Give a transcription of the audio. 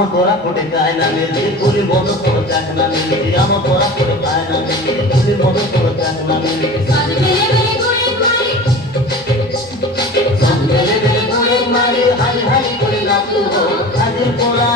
আমার তোরা ফোটে চায় না মেরে পুলির মতো তোর চাক না মেরে আমার তোরা ফোটে চায় না মেরে পুলির মতো তোর চাক না মেরে হাই হাই করে নাচবো কাজের পোলা